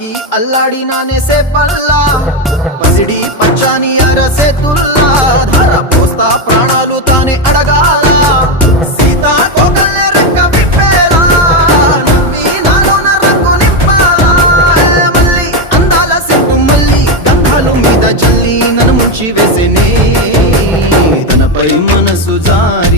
తాకి అల్లాడినానేసే పల్లా పసిడి పచ్చాని అరసే తుల్లా ధార పోస్తా ప్రాణాలు తానే అడగాల సీతా కోకల్లే రెక్క విప్పేలా నవ్వి నాలోన రంగు నింపాలా మళ్ళీ అందాల సిగ్గు మళ్ళీ గంధాలు మీద జల్లి నన్ను ముంచి వేసేనే తనపై మనసు జారి